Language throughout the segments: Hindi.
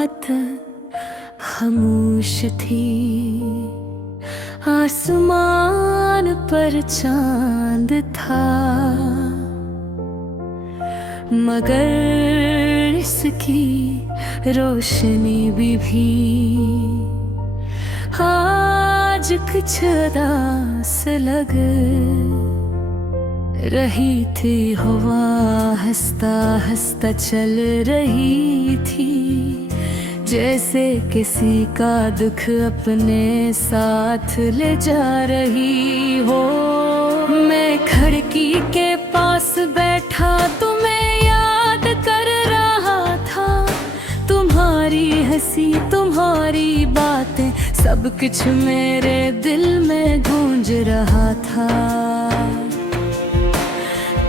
बहुत खामोश थी, आसमान पर चांद था, मगर इसकी रोशनी भी आज कुछ उदास लग रही थी। हवा हंसता हंसता चल रही थी, जैसे किसी का दुख अपने साथ ले जा रही हो। मैं खिड़की के पास बैठा तुम्हें याद कर रहा था, तुम्हारी हंसी तुम्हारी बातें सब कुछ मेरे दिल में गूंज रहा था।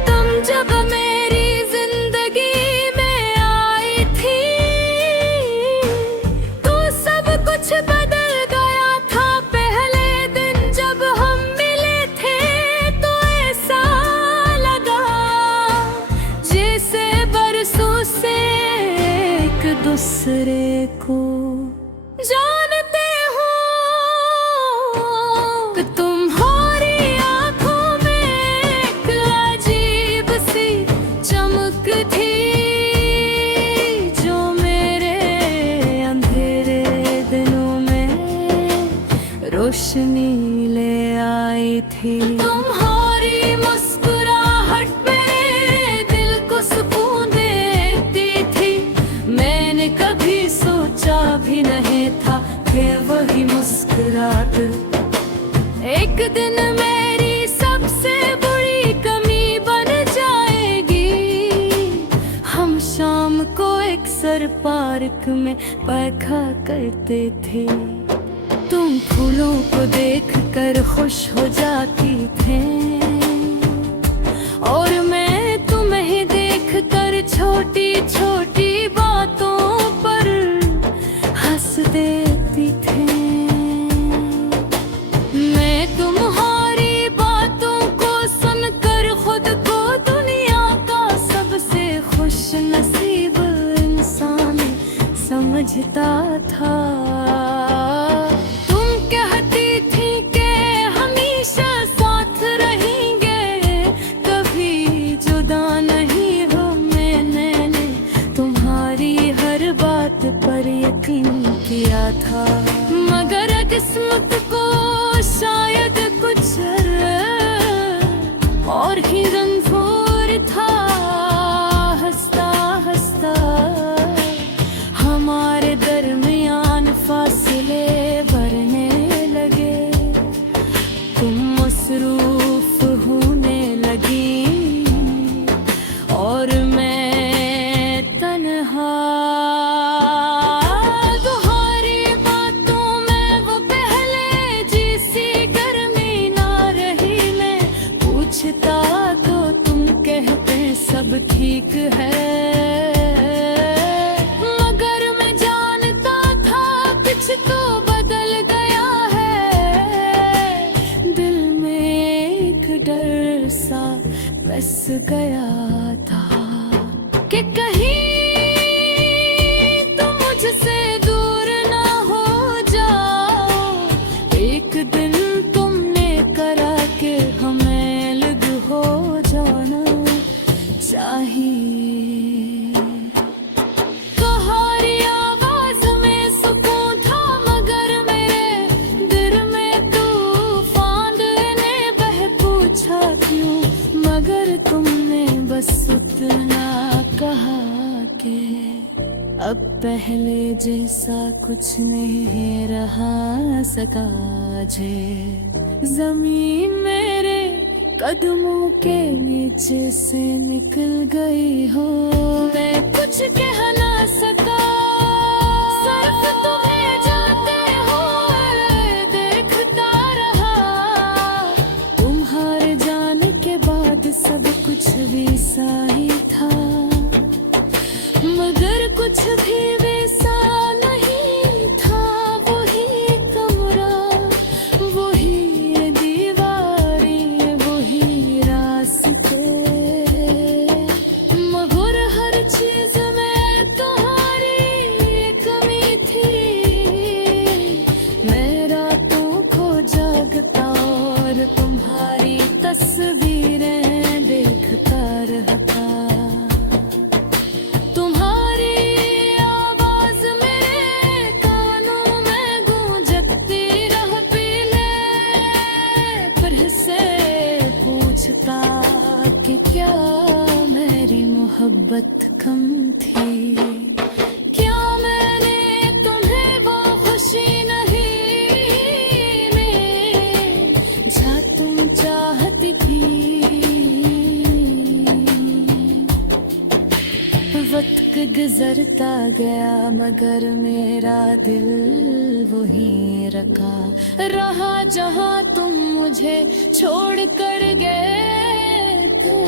तुम जब मेरी जिंदगी में आई थी तो सब कुछ बदल गया था। पहले दिन जब हम मिले थे तो ऐसा लगा जैसे बरसों से एक दूसरे को जानते हो। तुम्हारी आंखों में एक अजीब सी चमक थी, जो मेरे अंधेरे दिनों में रोशनी ले आई थी। तुम्हारी मुस्कुराहट मेरे दिल को सुकून देती थी। मैंने कभी सोचा भी नहीं था कि वही मुस्कुराहट एक दिन मेरी सबसे बुरी कमी बन जाएगी। हम शाम को अक्सर पार्क में बैठा करते थे, तुम फूलों को देखकर खुश हो जाती थे और मैं तुम्हें देखकर छोटी छोटी बातों पर हंस देती थी। मैं तुम्हारी बातों को सुनकर खुद को दुनिया का सबसे खुश नसीब इंसान समझता था। तुम कहती थी कि हमेशा साथ रहेंगे, कभी जुदा नहीं हो। मैंने तुम्हारी हर बात पर यकीन किया था, मगर किस्मत को शायद कुछ और ही रंगोर था। हंसता हंसता हमारे दरमियान फासले बढ़ने लगे। तुम मसरूफ होने लगी और मैं तन्हा। तो तुम कहते सब ठीक है, मगर मैं जानता था कुछ तो बदल गया है। दिल में एक डर सा बस गया था कि कहीं तुम मुझसे दूर ना हो जाओ। एक दिन तुमने करा के हमें हो जाना चाहिए। तुम्हारी आवाज में सुकून था, मगर मेरे दिल में तूफान ने बह पूछा क्यों। मगर तुमने बस उतना कहा कि अब पहले जैसा कुछ नहीं रहा सका जे। जमीन मेरे कदमों के नीचे से निकल गई हो। मैं कुछ कह ना सका, सिर्फ तुम्हें जाते हुए देखता रहा। तुम्हारे जाने के बाद सब कुछ भी सही था, मगर कुछ भी वैसा नहीं था। वही कमरा, वही दीवारें, वही रास्ते, मगर हर चीज में तुम्हारी कि क्या मेरी मोहब्बत कम थी, क्या मैंने तुम्हें वो खुशी नहीं में जा तुम चाहती थी। वक्त गुजरता गया मगर मेरा दिल वहीं रखा रहा जहां तुम मुझे छोड़ कर गए थे।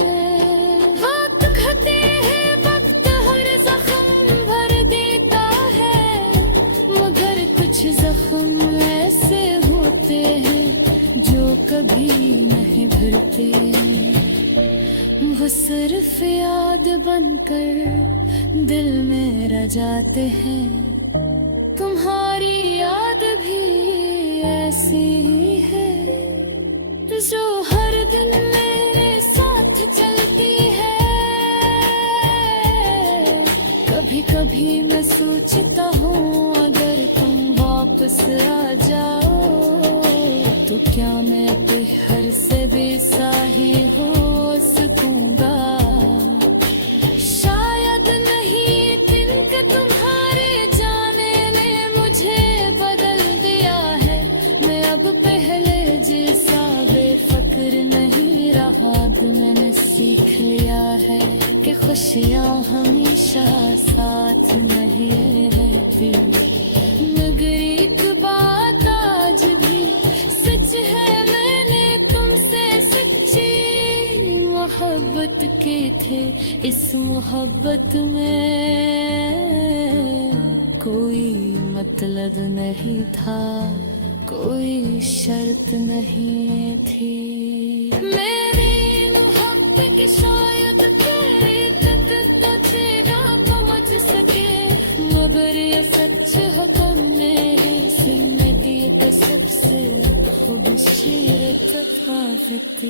वक्त घटे है वक्त हर जख्म भर देता है, मगर कुछ जख्म ऐसे होते हैं जो कभी नहीं भरते। वो सिर्फ याद बनकर दिल में रह जाते हैं, तुम्हारी याद भी ऐसी ही है जो हर दिन मेरे साथ चलती है। कभी कभी मैं सोचता हूँ अगर तुम वापस आ जाओ तो क्या मैं हर से बेसाही हो सकूंगा। शायद नहीं तिनका तुम्हारे जाने ने मुझे बदल दिया है, मैं अब पहले जैसा बेफिक्र नहीं रहा। मैंने सीख लिया है कि खुशियाँ हमेशा साथ नहीं रहती, मगर एक बात आज भी सच है, मैंने तुमसे सच्ची मोहब्बत की थे। इस मोहब्बत में कोई मतलब नहीं था, कोई शर्त नहीं थी। मेरी मोहब्बत की शायद तेरी तक तेरा समझ सके, मगर ये सच है मेरी जिंदगी का सबसे खूबसूरत तफावत।